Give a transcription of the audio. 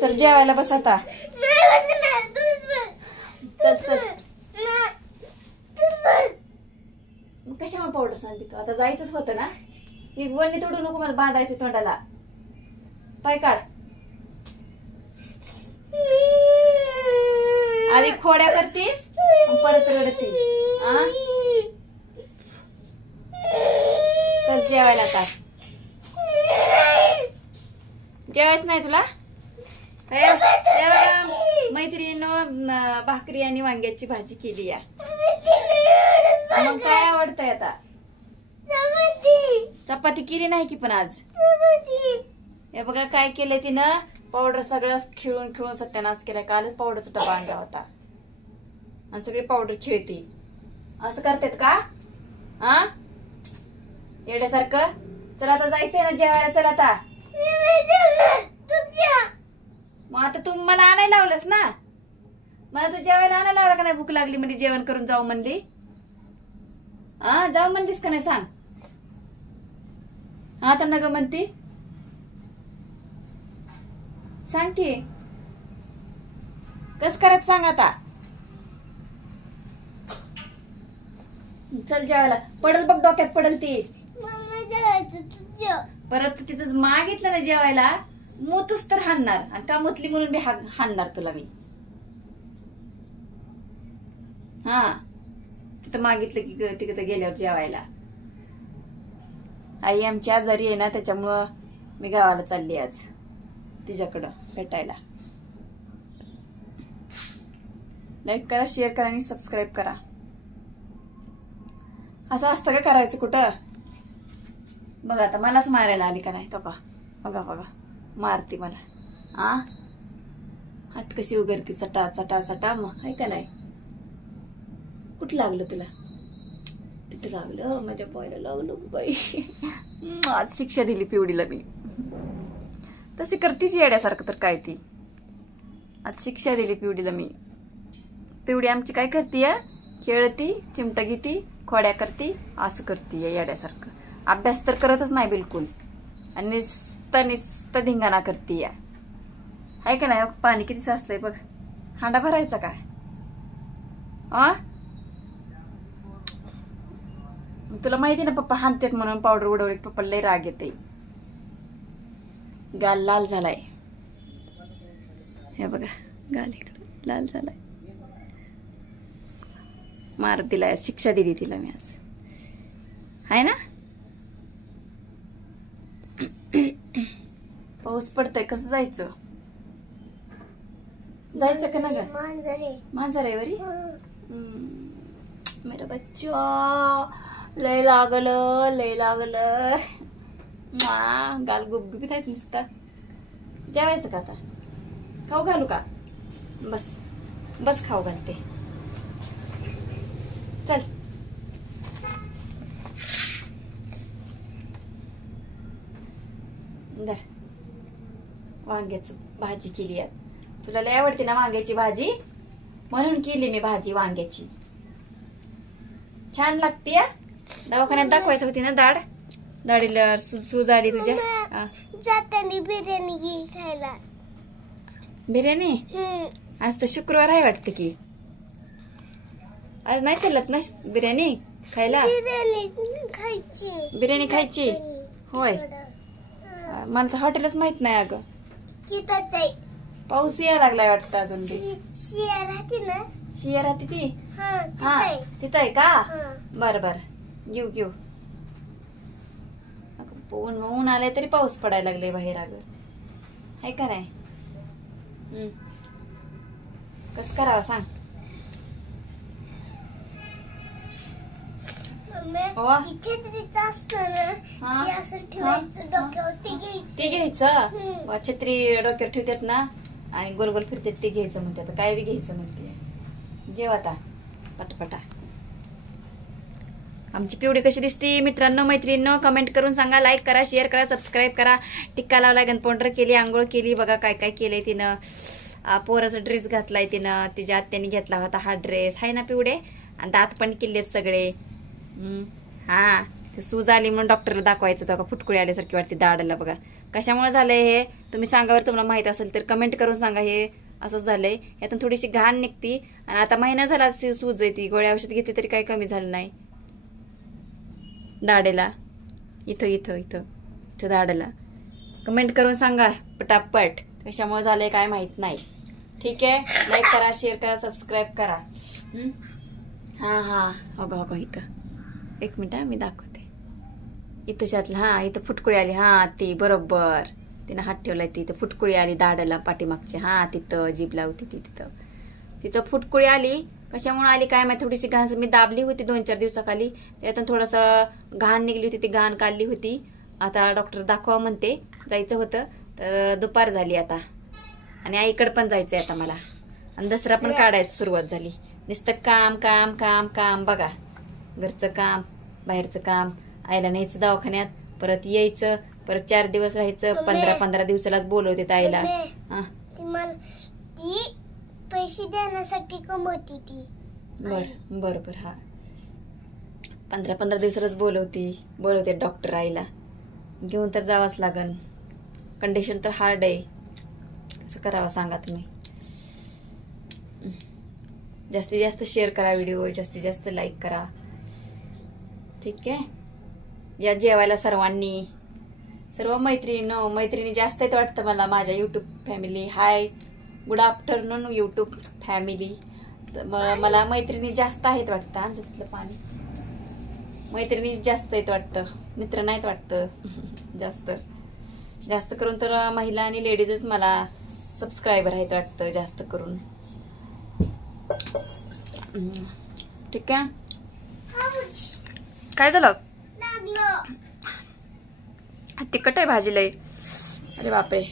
चल जेवायला बस आता. चल चल. कशामुळे पावडर सांगते तू? आता जायचंच होतं ना. ही वणी तोडू नको, मला बांधायचं तोंडाला. पाय काढ. आधी खोड्या करतीस परत रडतीस. चल जेवायला आता. जेवायचं नाही तुला? मैत्रिणीनं भाकरी आणि वांग्याची भाजी केली या. मग काय आवडतंय आता? चपाती केली नाही की पण आज. हे बघा काय केलंय तिनं. पावडर सगळं खिळून खिळून सत्यानाश केलाय. कालच पावडरचा डबा आणला होता आणि सगळी पावडर खेळती. असं करतात का? येड्यासारखं. चला आता जायचंय ना जेवायला. चला आता. मग आता तू मला आणायला लावलंस ना. मला तू जेवायला आणायला लावला का नाही? भूक लागली म्हणजे जेवण करून जाऊ म्हणली. जाऊ म्हणलीस का नाही सांग? आता नग म्हणती. सांग की कस करत सांग आता. चल जेवायला. पडल बघ, डोक्यात पडल ती. परत तिथं मागितलं ना जेवायला, मुतूस तर हाणणार. आणि का मुतली म्हणून बी हाणणार तुला मी. तिथं मागितलं की तिथं गेल्यावर जेवायला. आई आमची आजारी आहे ना, त्याच्यामुळं मी गावाला चालली आज तिच्याकडं भेटायला. लाईक करा, शेअर करा आणि सबस्क्राईब करा. असं असतं का करायचं कुठं? बघा आता मलाच मारायला आली का नाही तो का. बघा बघा मारती मला. हात कशी उघडती. चटा चटा चटा. मग आहे का नाही? कुठं लागलं तुला? तिथं लागलं. माझ्या पायाला लागलं बाई. आज शिक्षा दिली पिवडीला मी. तशी करतीच येड्यासारखं तर काय ती. आज शिक्षा दिली पिवडीला मी. पिवडी आमची काय करतीय? खेळती, चिमटा घेती, खोड्या करती, असं करतीय येड्यासारखं. अभ्यास तर करतच नाही बिलकुल. आणि नुसतं धिंगाणा करतीय. आहे का नाही? पाणी किती साचलंय बघ. हांडा भरायचा काय? तुला माहिती ना पप्पा हाणतात म्हणून पावडर उडवली. पप्पा लय राग येते. गाल लाल झालाय. हे बघा गाल इकडं लाल झालाय. मार दिलाय. शिक्षा दिली तिला मी आज. आहे ना? पाऊस पडतय. कसं जायचं? जायचं का ना ग? मांजर आहे वरी. मेरा बच्चा लय लागलं लय लागलं. गाल गुबगुबीत आहेत नुसता. जेवायचं का आता? खाऊ घालू का? बस बस खाऊ घालते. चल. वांग्याची भाजी केली आहे. तुला लय आवडते ना वांग्याची भाजी, म्हणून केली मी भाजी वांग्याची. छान लागते. दवाखान्यात दाखवायचं होती ना दाढ. दाढीला सूज आली तुझ्या. जातानी बिर्याणी खायला. बिर्याणी? आज तर शुक्रवार आहे वाटतं की. आज नाही चालत ना बिर्याणी खायला? बिर्याणी खायची होय. मला तर हॉटेलच माहित नाही अगं. पाऊस यायला लागलाय वाटतं अजून बी. शिया राहते ना. शिया राहते ती. तिथं आहे का? बरं बरं घेऊ घेऊ. ऊन आलंय तरी पाऊस पडायला लागले बाहेर अगं. आहे का नाही? कस करावं सांग. ते घ्यायचं. छत्री डोक्यावर ठेवतात ना आणि गोल गोल फिरतात. ते घ्यायचं म्हणते. आता काय बी घ्यायचं म्हणते. जेव आता पटापटा. आमची पिवडी कशी दिसती मित्रांनो मैत्रिणींनो कमेंट करून सांगा. लाईक करा, शेअर करा, सबस्क्राईब करा. टिक्का लावलाय, गनपावडर केली, आंघोळ केली. बघा काय काय केलंय तिनं. पोराचा ड्रेस घातलाय तिनं. तिच्या आत्याने घेतला होता हा ड्रेस. हाय ना पिवडे. आणि दात पण केलेत सगळे. ते सूज आली म्हणून डॉक्टरला दाखवायचं होतं का फुटकुळी आल्यासारखी वाटते दाढला बघा. कशामुळे झालंय हे तुम्ही सांगावर, तुम्हाला माहित असेल तर कमेंट करून सांगा. हे असं झालंय, यातून थोडीशी घाण निघती आणि आता महिना झाला सूज आहे ती, गोळ्या औषध घेतली तरी काही कमी झालं नाही दाढेला. इथं इथं इथं इथं दाढेला. कमेंट करून सांगा पटापट कशामुळे झालंय काय माहित नाही. ठीक आहे, लाईक करा, शेअर करा, सबस्क्राईब करा. हा हा हो हो इथं एक मिनिट मी दाखवते. इथं शातलं हा इथं फुटकुळी आली. हा ती बरोबर तिनं हात ठेवलाय ती इथं फुटकुळी आली दाढला पाठीमागची. हा तिथं जीभ लावती ती तिथं फुटकुळी आली. कशामुळे आली काय माहिती. थोडीशी घाण मी दाबली होती 2-4 दिवसाखाली, त्यातून थोडंसं घाण निघली होती, ती घाण काढली होती. आता डॉक्टर दाखवा म्हणते, जायचं होतं तर दुपार झाली आता आणि आईकडे पण जायचंय आता मला. आणि दसरा पण काढायची सुरुवात झाली. नुसतं काम काम काम काम बघा, घरचं काम बाहेरचं काम, आईला न्यायचं दवाखान्यात, परत यायचं, परत 4 दिवस राहायचं, 15 दिवसालाच बोलवते आईला. ती पैसे देण्यासाठी कमवती ती. बर हा 15 दिवसालाच बोलवते डॉक्टर आईला. घेऊन तर जावंच लागन. कंडिशन तर हार्ड आहे, कसं करावं सांगा तुम्ही. जास्तीत जास्त शेअर करा व्हिडिओ, जास्तीत जास्त लाईक करा. ठीक आहे, या जेवायला सर्वांनी, सर्व मैत्रिणी जास्त आहेत वाटतं मला माझ्या युट्यूब फॅमिली. हाय, गुड आफ्टरनून युट्यूब फॅमिली. मला मैत्रिणी जास्त आहेत वाटतं. आज तिथलं पाणी, मैत्रिणी जास्त आहेत वाटतं, मित्र नाहीत वाटतं. जास्त करून तर महिला आणि लेडीजच मला सबस्क्रायबर आहेत वाटतं जास्त करून. ठीक आहे, काय झालं. तिखट आहे भाजी लय. अरे बापरे.